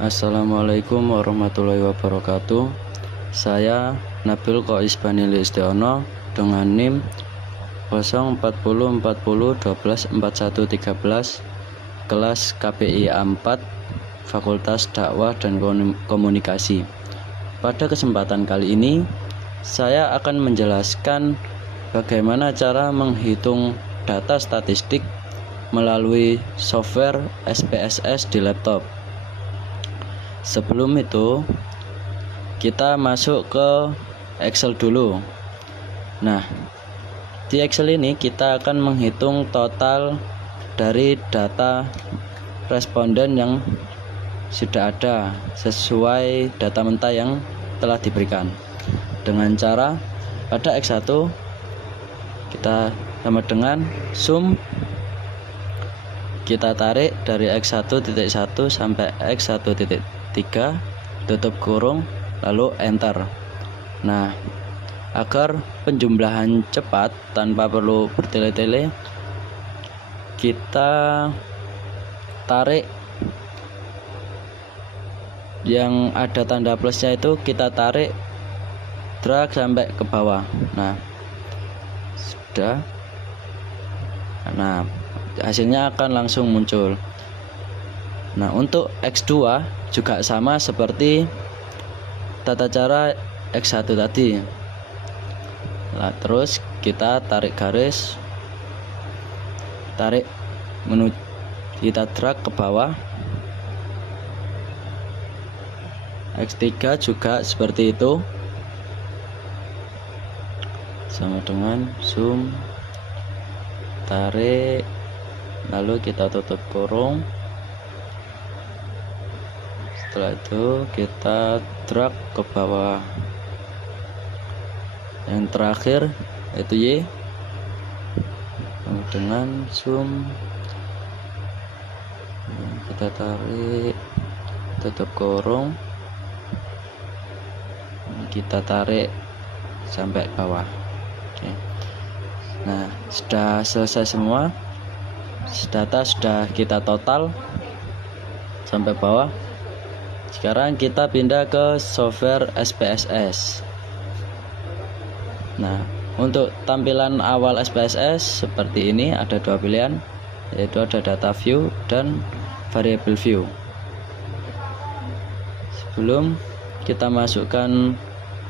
Assalamualaikum warahmatullahi wabarakatuh. Saya Nabil Qois Bani Listiono dengan NIM 04040124113 kelas KPI A4 Fakultas Dakwah dan Komunikasi. Pada kesempatan kali ini saya akan menjelaskan bagaimana cara menghitung data statistik melalui software SPSS di laptop. Sebelum itu kita masuk ke Excel dulu. Nah, di Excel ini kita akan menghitung total dari data responden yang sudah ada sesuai data mentah yang telah diberikan. Dengan cara pada X1 kita sama dengan sum, kita tarik dari X1.1 sampai X1.3, tutup kurung, lalu enter. Nah, agar penjumlahan cepat tanpa perlu bertele-tele, kita tarik yang ada tanda plusnya itu, kita tarik drag sampai ke bawah. Nah, sudah. Nah, hasilnya akan langsung muncul. Nah, untuk X2 juga sama seperti tata cara X1 tadi. Nah, terus kita tarik garis, tarik menuju, kita drag ke bawah. X3 juga seperti itu, sama dengan zoom, tarik, lalu kita tutup kurung. Setelah itu kita drag ke bawah. Yang terakhir itu Y, dengan zoom, kita tarik, tutup kurung, kita tarik sampai bawah. Oke. Nah, sudah selesai semua, data sudah kita total sampai bawah. Sekarang kita pindah ke software SPSS. Nah, untuk tampilan awal SPSS seperti ini, ada dua pilihan, yaitu ada data view dan variable view. Sebelum kita masukkan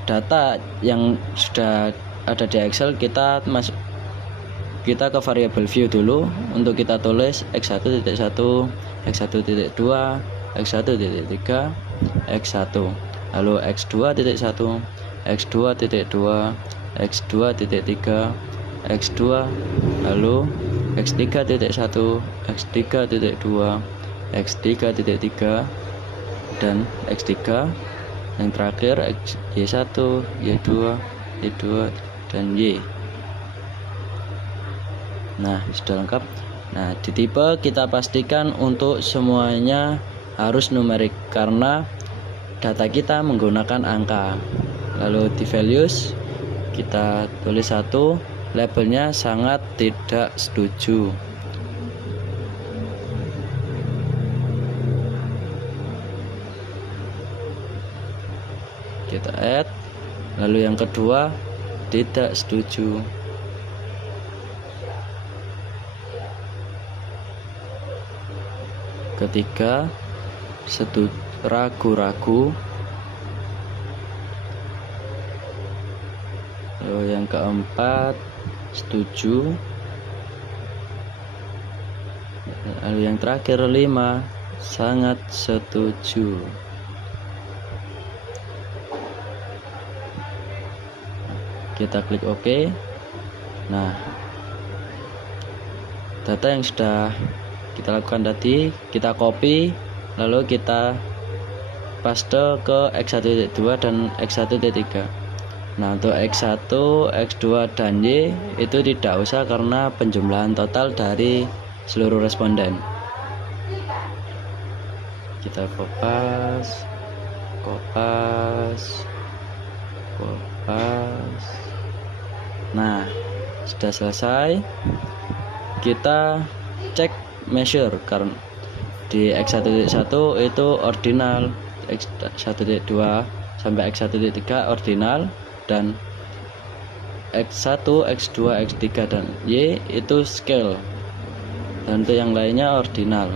data yang sudah ada di Excel, kita ke variable view dulu. Untuk kita tulis X1.1, X1.2, X1.3, X1, lalu X2.1, X2.2, X2.3, X2, lalu X3.1, X3.2, X3.3, dan X3. Yang terakhir Y1, Y2, Y2, dan Y. Nah, sudah lengkap. Nah, di tipe kita pastikan untuk semuanya harus numerik karena data kita menggunakan angka. Lalu di values kita tulis 1, labelnya sangat tidak setuju. Kita add. Lalu yang kedua tidak setuju. Ketiga ragu-ragu. Lalu yang keempat setuju. Lalu yang terakhir 5 sangat setuju. Kita klik OK. Nah, data yang sudah kita lakukan tadi kita copy, lalu kita paste ke X1.2 dan X1.3. Nah, untuk X1, X2, dan Y itu tidak usah karena penjumlahan total dari seluruh responden. Kita kopas. Nah, sudah selesai. Kita cek measure karena di X1.1 itu ordinal, X1.2 sampai X1.3 ordinal, dan X1, X2, X3 dan Y itu scale, dan untuk yang lainnya ordinal.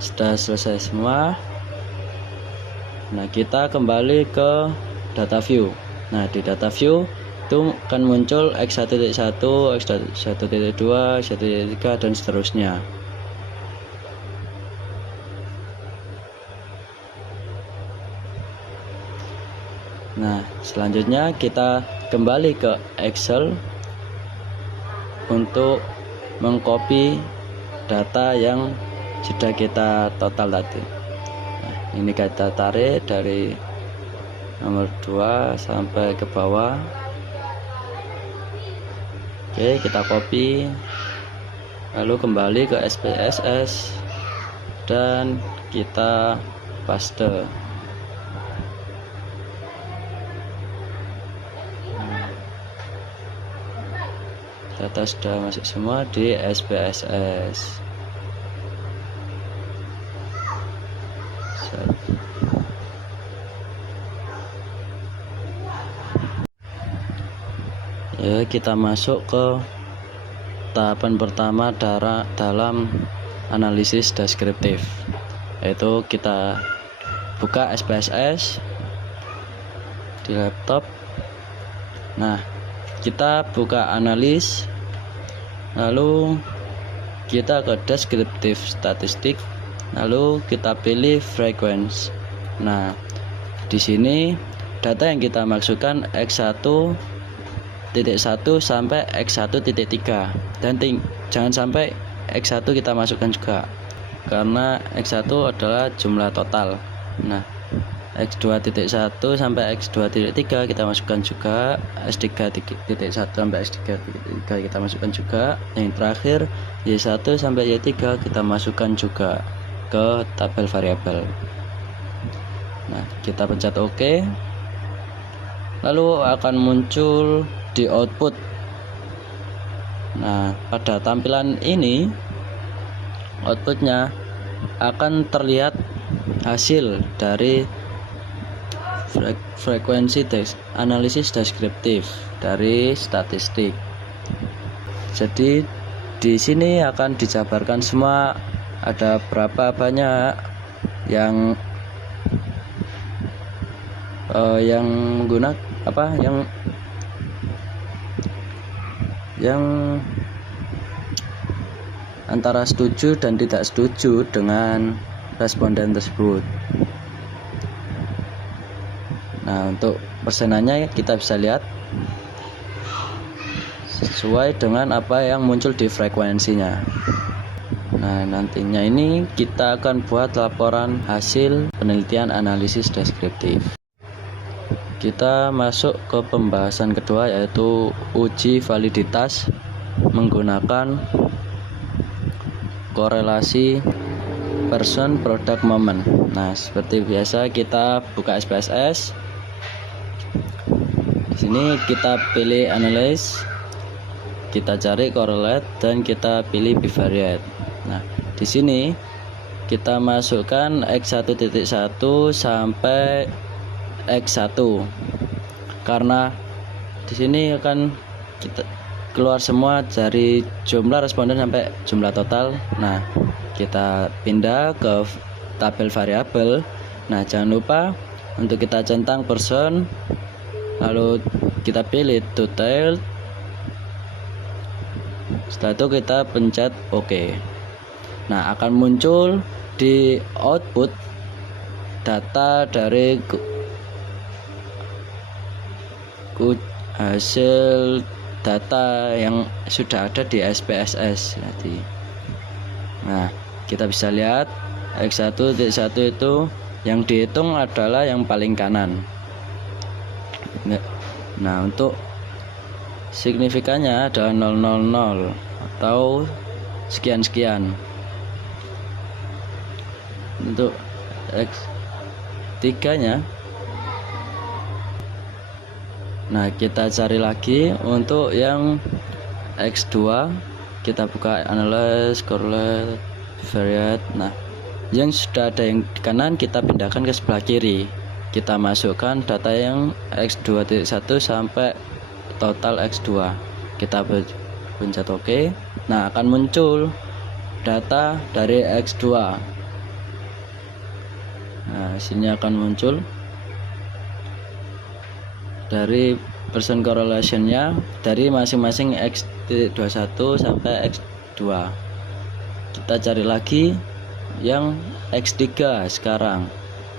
Sudah selesai semua. Nah, kita kembali ke data view. Nah, di data view itu akan muncul X1.1, X1.2, X1.3 dan seterusnya. Nah, selanjutnya kita kembali ke Excel untuk mengcopy data yang sudah kita total tadi. Nah, ini kita tarik dari nomor 2 sampai ke bawah. Oke, kita copy, lalu kembali ke SPSS dan kita paste. Data sudah masuk semua di SPSS. Ya, kita masuk ke tahapan pertama dalam analisis deskriptif, yaitu kita buka SPSS di laptop. Nah, kita buka analis, lalu kita ke deskriptif statistik, lalu kita pilih frequency. Nah, di sini data yang kita maksudkan X1.1 sampai X1.3, dan jangan sampai X1 kita masukkan juga, karena X1 adalah jumlah total. Nah, X2.1 sampai X2.3 kita masukkan juga, X3.1 sampai X3.3 kita masukkan juga, yang terakhir Y1 sampai Y3 kita masukkan juga ke tabel variabel. Nah, kita pencet OK, lalu akan muncul di output. Nah, pada tampilan ini outputnya akan terlihat hasil dari frekuensi analisis deskriptif dari statistik. Jadi di sini akan dijabarkan semua, ada berapa banyak yang menggunakan yang antara setuju dan tidak setuju dengan responden tersebut. Nah, untuk persenannya kita bisa lihat sesuai dengan apa yang muncul di frekuensinya. Nah, nantinya ini kita akan buat laporan hasil penelitian analisis deskriptif. Kita masuk ke pembahasan kedua, yaitu uji validitas menggunakan korelasi person product moment. Nah, seperti biasa kita buka SPSS. Di sini kita pilih analyze, kita cari correlate dan kita pilih bivariate. Nah, di sini kita masukkan X1.1 sampai X1, karena di sini akan kita keluar semua dari jumlah responden sampai jumlah total. Nah, kita pindah ke tabel variabel. Nah, jangan lupa untuk kita centang person, lalu kita pilih detail. Setelah itu kita pencet OK. Nah, akan muncul di output data dari hasil data yang sudah ada di SPSS tadi. Nah, kita bisa lihat X1.1 itu yang dihitung adalah yang paling kanan. Nah, untuk signifikannya adalah 000 atau sekian-sekian. Untuk X3 nya, nah kita cari lagi untuk yang X2, kita buka analyze, correlate, variate. Nah, yang sudah ada yang di kanan kita pindahkan ke sebelah kiri, kita masukkan data yang X2.1 sampai total X2, kita pencet OK. Nah, akan muncul data dari X2. Nah, sini akan muncul dari percent correlation-nya dari masing-masing X21 sampai X2. Kita cari lagi yang X3 sekarang.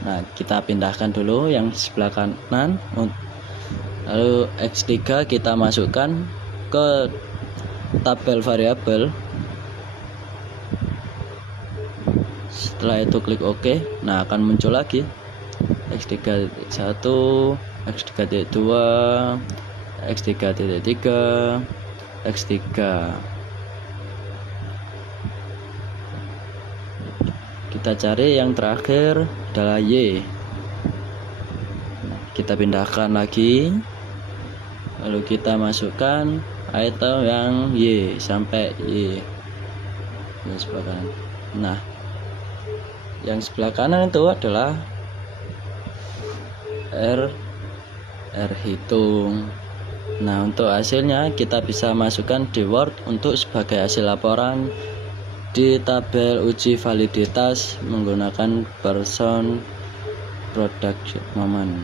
Nah, kita pindahkan dulu yang sebelah kanan, lalu X3 kita masukkan ke tabel variabel. Setelah itu klik OK. Nah, akan muncul lagi X3.1, X3.2, X3.3, X3. Kita cari yang terakhir adalah Y. Kita pindahkan lagi, lalu kita masukkan item yang Y sampai Y. Nah, yang sebelah kanan itu adalah R hitung. Nah, untuk hasilnya kita bisa masukkan di Word untuk sebagai hasil laporan di tabel uji validitas menggunakan person product moment.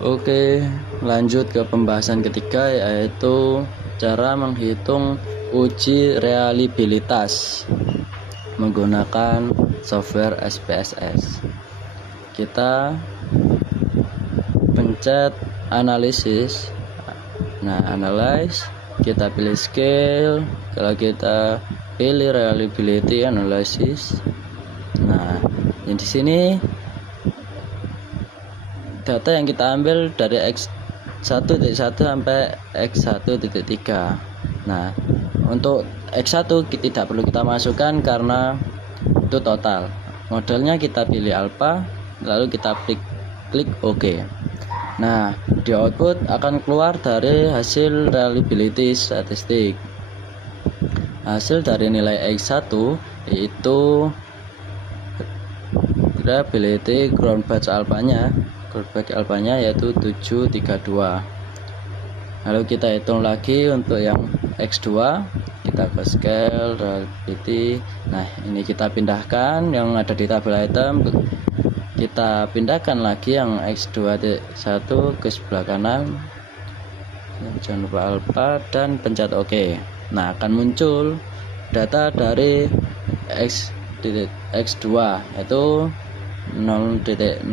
Oke, lanjut ke pembahasan ketiga, yaitu cara menghitung uji reliabilitas menggunakan software SPSS. Kita pencet analisis. Nah, analyze, kita pilih scale, kalau kita pilih reliability analysis. Nah, yang di sini data yang kita ambil dari X1.1 sampai X1.3. Nah, untuk X1 tidak perlu kita masukkan karena itu total. Modelnya kita pilih alpha, lalu kita klik OK. Nah, di output akan keluar dari hasil reliability statistik. Hasil dari nilai X1 yaitu reliability ground batch alphanya yaitu 732. Lalu kita hitung lagi untuk yang X2, kita ke scale reliability. Nah, ini kita pindahkan yang ada di tabel item, kita pindahkan lagi yang X2.1 ke sebelah kanan, jangan lupa alpha, dan pencet OK. Nah, akan muncul data dari X2 yaitu 0.662.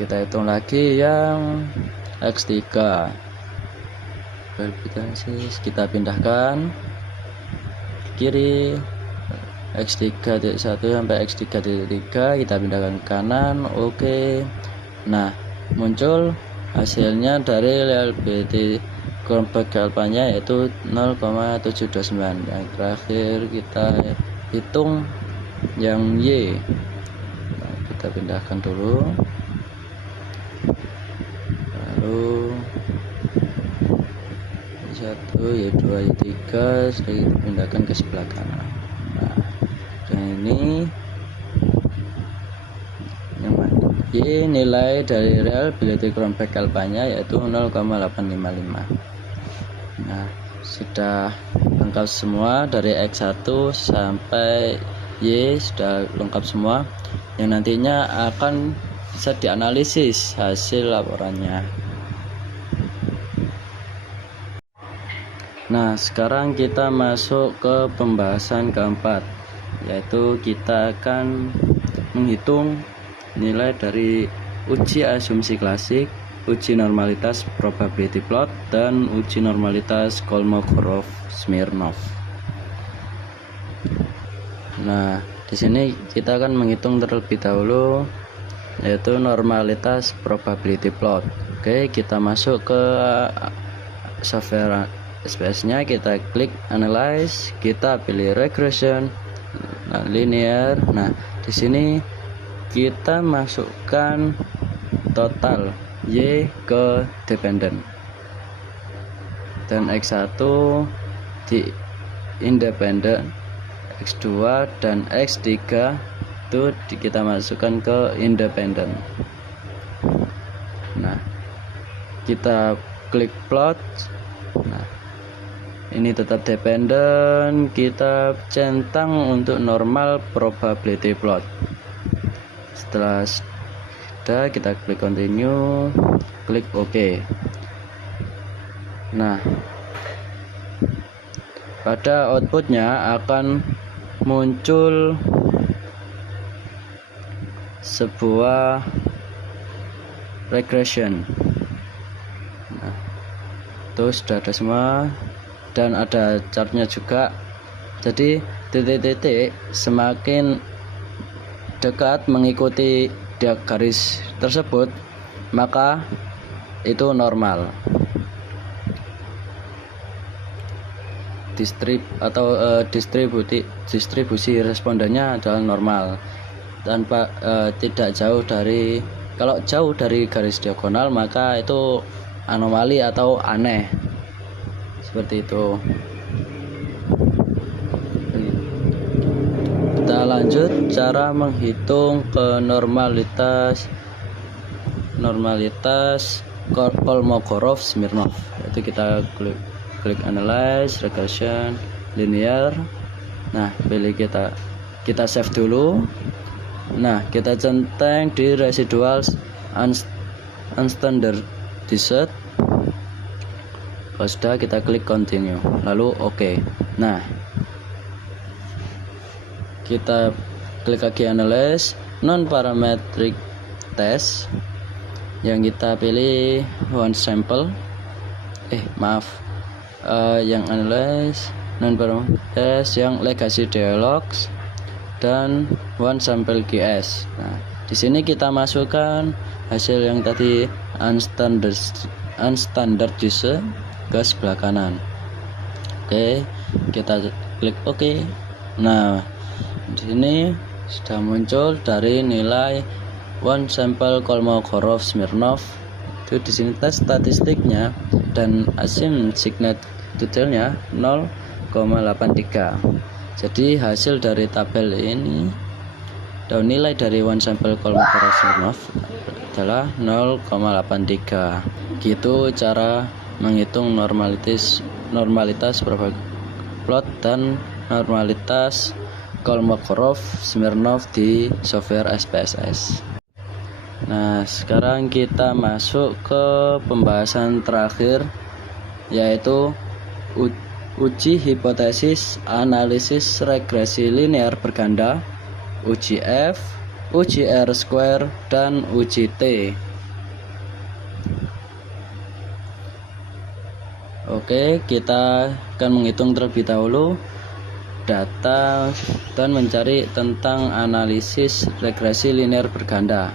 Kita hitung lagi yang X3, verifikasi, kita pindahkan ke kiri, X3.1 sampai X3.3 kita pindahkan ke kanan, OK. Nah, muncul hasilnya dari reliability groundback alphanya yaitu 0,729. Yang terakhir kita hitung yang Y. Nah, kita pindahkan dulu, lalu Y1, Y2, Y3 sudah kita pindahkan ke sebelah kanan. Nah, dan ini Y nilai dari reliability groundback alphanya yaitu 0,855. Nah, sudah lengkap semua dari X1 sampai Y, sudah lengkap semua, yang nantinya akan bisa dianalisis hasil laporannya. Nah, sekarang kita masuk ke pembahasan keempat, yaitu kita akan menghitung nilai dari uji asumsi klasik, uji normalitas probability plot, dan uji normalitas Kolmogorov-Smirnov. Nah, di sini kita akan menghitung terlebih dahulu yaitu normalitas probability plot. Oke, kita masuk ke software SPS nya, kita klik analyze, kita pilih regression, linear. Nah, di sini kita masukkan total Y ke dependent dan X1 di independent, X2 dan X3 itu kita masukkan ke independent. Nah, kita klik plot. Nah, ini tetap dependent, kita centang untuk normal probability plot. Setelah sudah, kita klik continue, klik OK. Nah, pada outputnya akan muncul sebuah regression. Nah, itu sudah ada semua dan ada chartnya juga. Jadi titik-titik semakin dekat mengikuti garis tersebut, maka itu normal. Distribusi respondennya adalah normal, tanpa tidak jauh dari, kalau jauh dari garis diagonal maka itu anomali atau aneh, seperti itu. Kita lanjut cara menghitung ke normalitas Kolmogorov-Smirnov. Itu kita klik analyze, regression, linear. Nah, pilih kita save dulu. Nah, kita centang di residual unstandardized. Kalau sudah, kita klik continue, lalu OK. Nah, kita klik lagi analyze non parametric test, yang kita pilih one sample. Yang analyze non parametric test, yang legacy dialogues dan one sample GS. Nah, di sini kita masukkan hasil yang tadi unstandardized ke sebelah kanan. Oke, kita klik OK. Nah, di sini sudah muncul dari nilai one sample Kolmogorov-Smirnov. Itu di sini tes statistiknya dan asim signet detailnya 0,83. Jadi hasil dari tabel ini dan nilai dari one sample Kolmogorov-Smirnov adalah 0,83. Gitu cara menghitung normalitas plot dan normalitas Kolmogorov-Smirnov di software SPSS. Nah, sekarang kita masuk ke pembahasan terakhir, yaitu uji hipotesis analisis regresi linear berganda, uji F, uji R square, dan uji T. Oke, kita akan menghitung terlebih dahulu data dan mencari tentang analisis regresi linear berganda.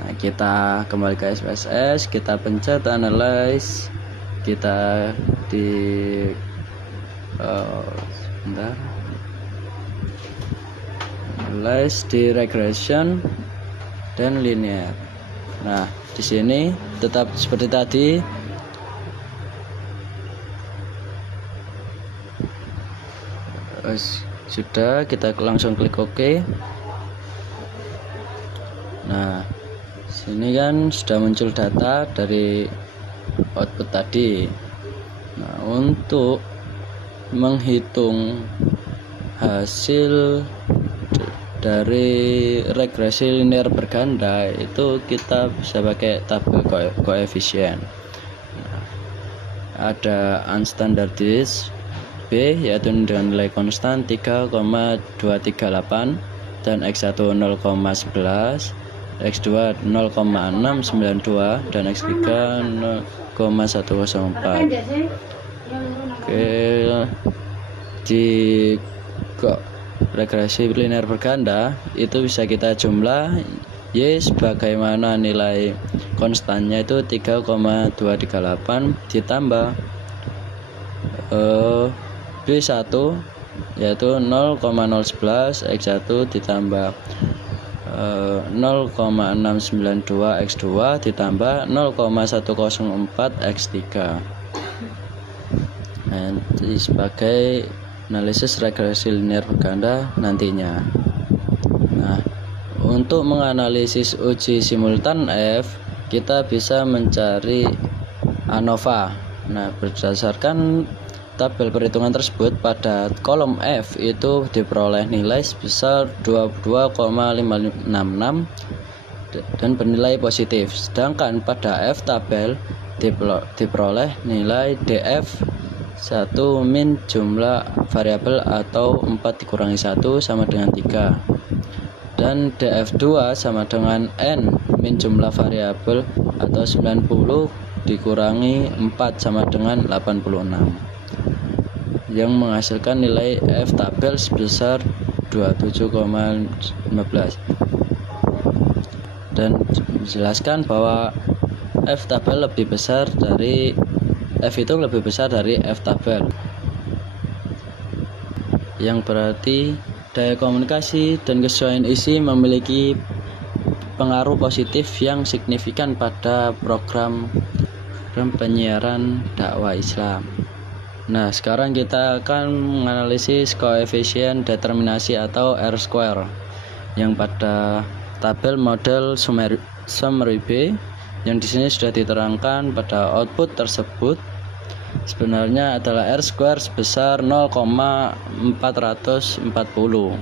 Nah, kita kembali ke SPSS, kita pencet analyze, kita di analyze di regression dan linear. Nah, di sini tetap seperti tadi. Sudah, kita langsung klik OK. Nah, sini kan sudah muncul data dari output tadi. Nah, untuk menghitung hasil dari regresi linear berganda itu kita bisa pakai tabel koefisien. Nah, ada unstandardized B, yaitu dengan nilai konstan 3,238 dan X1 0,11, X2 0,692 dan X3 0,104. Oke, di regresi linear berganda itu bisa kita jumlah Y sebagaimana nilai konstannya itu 3,238 ditambah B1 yaitu 0,011 X1 ditambah 0,692 X2 ditambah 0,104 X3. Nanti sebagai analisis regresi linear berganda nantinya. Nah, untuk menganalisis uji simultan F, kita bisa mencari ANOVA. Nah, berdasarkan tabel perhitungan tersebut, pada kolom F itu diperoleh nilai sebesar 22,566 dan bernilai positif. Sedangkan pada F tabel diperoleh nilai DF 1 min jumlah variabel atau 4 dikurangi 1 sama dengan 3. Dan DF2 sama dengan N min jumlah variabel atau 90 dikurangi 4 sama dengan 86, yang menghasilkan nilai F tabel sebesar 27,15. Dan menjelaskan bahwa F tabel lebih besar dari F itu lebih besar dari F tabel, yang berarti daya komunikasi dan kesesuaian isi memiliki pengaruh positif yang signifikan pada program penyiaran dakwah Islam. Nah, sekarang kita akan menganalisis koefisien determinasi atau R-square yang pada tabel model summary B yang di sini sudah diterangkan pada output tersebut sebenarnya adalah R-square sebesar 0,440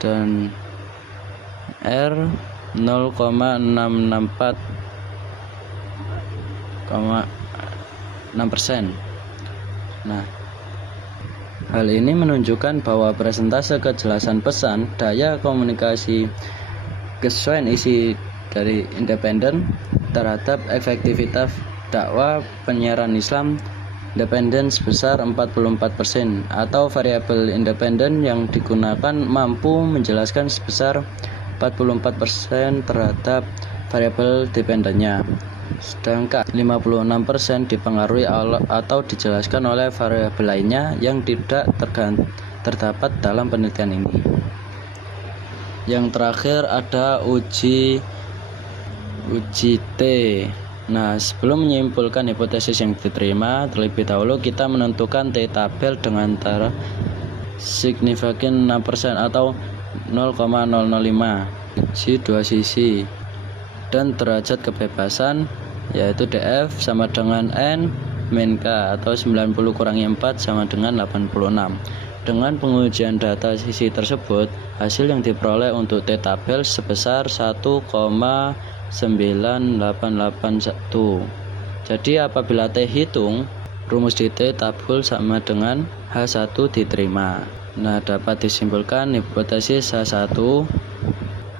dan R 0,664,6%. Nah, hal ini menunjukkan bahwa persentase kejelasan pesan, daya komunikasi, kesesuaian isi dari independen terhadap efektivitas dakwah penyiaran Islam independen sebesar 44%, atau variabel independen yang digunakan mampu menjelaskan sebesar 44% terhadap variabel dependennya. Sedangkan 56% dipengaruhi atau dijelaskan oleh variabel lainnya yang tidak terdapat dalam penelitian ini. Yang terakhir ada uji T. Nah, sebelum menyimpulkan hipotesis yang diterima, terlebih dahulu kita menentukan T tabel dengan antara signifikan 6% atau 0,005 si dua sisi, dan derajat kebebasan yaitu DF sama dengan N min K atau 90 kurangi 4 sama dengan 86. Dengan pengujian data sisi tersebut, hasil yang diperoleh untuk T tabel sebesar 1,9881. Jadi apabila T hitung, rumus di T tabel sama dengan H1 diterima. Nah, dapat disimpulkan hipotesis H1,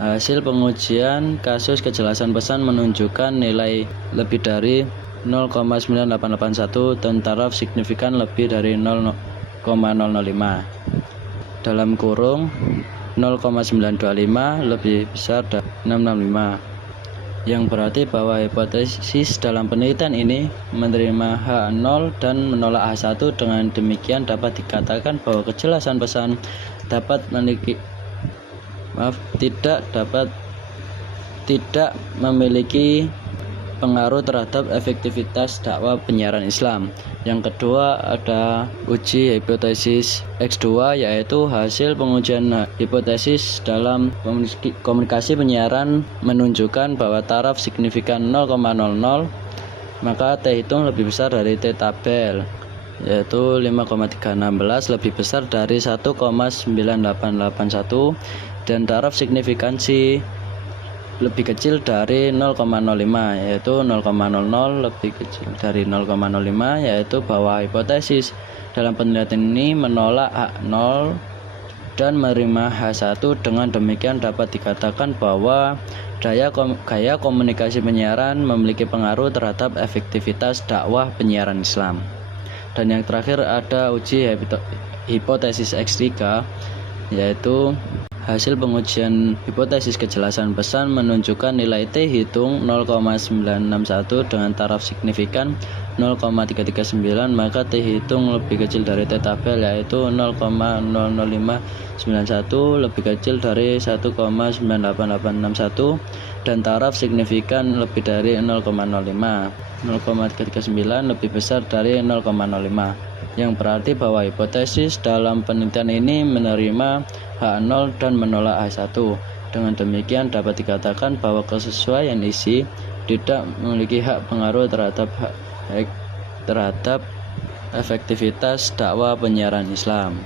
hasil pengujian kasus kejelasan pesan menunjukkan nilai lebih dari 0,9881 dan taraf signifikan lebih dari 0,005 dalam kurung 0,925 lebih besar dari 665, yang berarti bahwa hipotesis dalam penelitian ini menerima H0 dan menolak H1. Dengan demikian dapat dikatakan bahwa kejelasan pesan tidak memiliki pengaruh terhadap efektivitas dakwah penyiaran Islam. Yang kedua ada uji hipotesis X2, yaitu hasil pengujian hipotesis dalam komunikasi penyiaran menunjukkan bahwa taraf signifikan 0,00, maka T hitung lebih besar dari T tabel, yaitu 5,316 lebih besar dari 1,9881, dan taraf signifikansi lebih kecil dari 0,05 yaitu 0,00 lebih kecil dari 0,05, yaitu bahwa hipotesis dalam penelitian ini menolak H0 dan menerima H1. Dengan demikian dapat dikatakan bahwa gaya komunikasi penyiaran memiliki pengaruh terhadap efektivitas dakwah penyiaran Islam. Dan yang terakhir ada uji hipotesis X3, yaitu Hasil pengujian hipotesis kejelasan pesan menunjukkan nilai T hitung 0,961 dengan taraf signifikan 0,339, maka T hitung lebih kecil dari T tabel yaitu 0,00591 lebih kecil dari 1,98861 dan taraf signifikan lebih dari 0,05. 0,339 lebih besar dari 0,05, yang berarti bahwa hipotesis dalam penelitian ini menerima H0 dan menolak H1. Dengan demikian dapat dikatakan bahwa kesesuaian isi tidak memiliki hak pengaruh terhadap efektivitas dakwah penyiaran Islam.